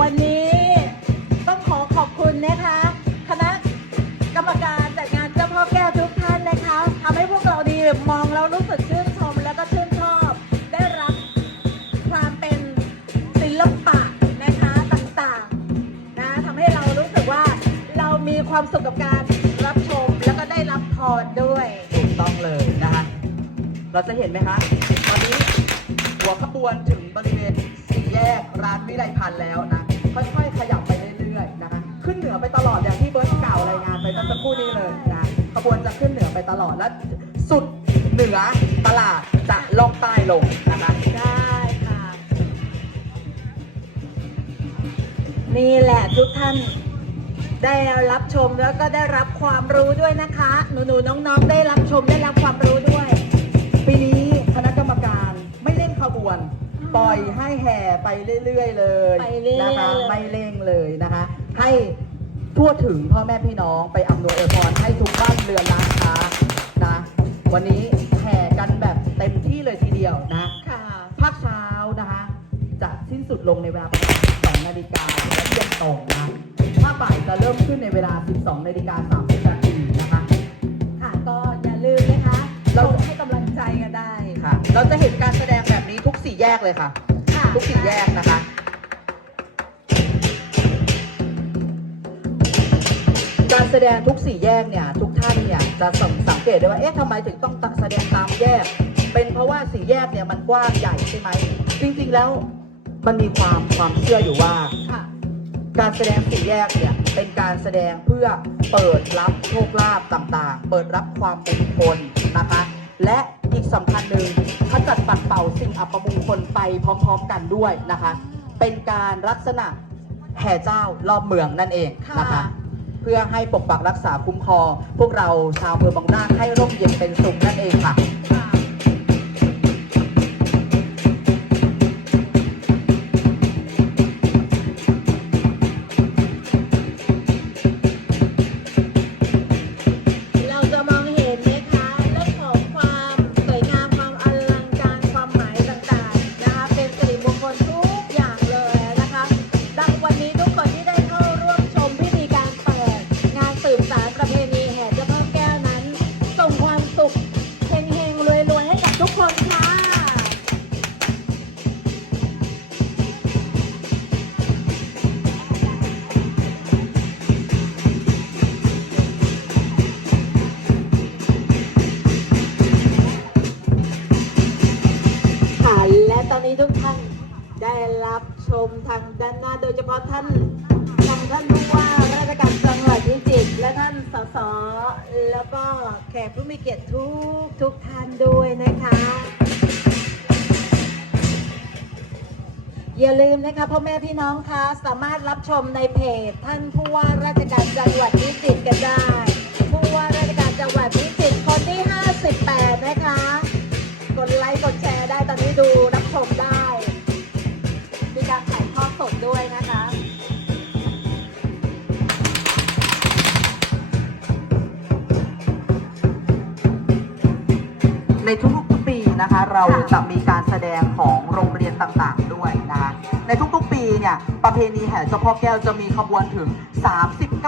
วันนี้ต้องขอขอบคุณนะคะ คณะกรรมการจัดงานเจ้าพ่อแก้วทุกท่านนะคะทำให้พวกเราดีมองแล้วรู้สึกชื่นชมแล้วก็ชื่นชอบ ได้รับความเป็นศิลปะนะคะต่างๆนะทำให้เรารู้สึกว่าเรามีความสุขกับการรับชมแล้วก็ได้รับพรด้วยถูกต้องเลยนะคะ เราจะเห็นไหมคะ ตอนนี้หัวขบวนถึงบริเวณ แยกร้านวิไลพันธ์แล้วนะค่อยๆขยับไปเรื่อยๆนะคะขึ้นเหนือไปตลอดอย่างที่เบิร์ตกล่าวรายงานไปเมื่อสักครู่นี้เลยนะขบวนจะขึ้นเหนือไปตลอดและสุดเหนือตลาดจะล่องใต้ลงนะคะได้ค่ะ นี่แหละทุกท่านได้รับชมแล้วก็ได้รับความรู้ด้วยนะคะ หนูๆน้องๆ ได้รับชมได้รับความรู้ด้วย ปีนี้คณะกรรมการไม่เล่นขบวน ปล่อยให้แห่ไปเรื่อยๆเลยไปเรื่อยๆนะคะเลย ไม่เร่งเลยนะคะ ให้ทั่วถึงพ่อแม่พี่น้องไปอำนวยอวยพรให้ทุกบ้านเรือนร้านค้านะ วันนี้แห่กันแบบเต็มที่เลยทีเดียวนะ ค่ะ ภาคเช้านะคะจะสิ้นสุดลงในเวลาประมาณ2นาฬิกาและเที่ยงตรงนะภาคบ่ายจะเริ่มขึ้นในเวลา 12นาฬิกา30นาทีนะคะ ค่ะก็อย่าลืมนะคะเราเราให้กำลังใจกันได้ ค่ะ เราจะเห็น กสี่แยกเลยค่ะค่ะ ทุกสี่แยกนะคะการแสดงทุกสี่แยกเนี่ยทุกท่านเนี่ยจะสังสังเกตได้ว่าเอ๊ะทำไมถึงต้องตัดแสดงตามแยก เป็นเพราะว่าสี่แยกเนี่ยมันกว้างใหญ่ใช่ไหมจริงๆแล้วมันมีความความเชื่ออยู่ว่าค่ะการแสดงสี่แยกเนี่ยเป็นการแสดงเพื่อเปิดรับโชคลาภต่างๆ เปิดรับความมงคลนะคะ และอีกสำคัญหนึ่ง ขจัดปัดเป่าสิ่งอัปมงคลไปพร้อมๆกันด้วยนะคะ เป็นการลักษณะแห่เจ้ารอบเมืองนั่นเองนะคะค่ะเพื่อให้ปกปักรักษาคุ้มครองพวกเราชาวอำเภอบางนาให้ร่มเย็นเป็นสุขนั่นเองค่ะ อนนี้ทุกท่านได้รับชมทางด้านหน้า โดยเฉพาะท่านทางท่านผู้ว่าราชการจังหวัดพิจิตรและท่านสสแล้วก็แขกผู้มีเกียรติทุกทุกท่านด้วยนะคะอย่าลืมนะคะพ่อแม่พี่น้องคะสามารถรับชมในเพจ ท่านผู้ว่าราชการจังหวัดพิจิตรกันได้ ผู้ว่าราชการจังหวัดพิ ชมได้ มีการถ่ายทอดสดด้วยนะคะในทุกๆปีนะคะเราค่ะจะมีการแสดงของโรงเรียนต่างๆด้วยนะคะในทุกๆปีเนี่ยประเพณีแห่เจ้าพ่อแก้วจะมีขบวนถึง 39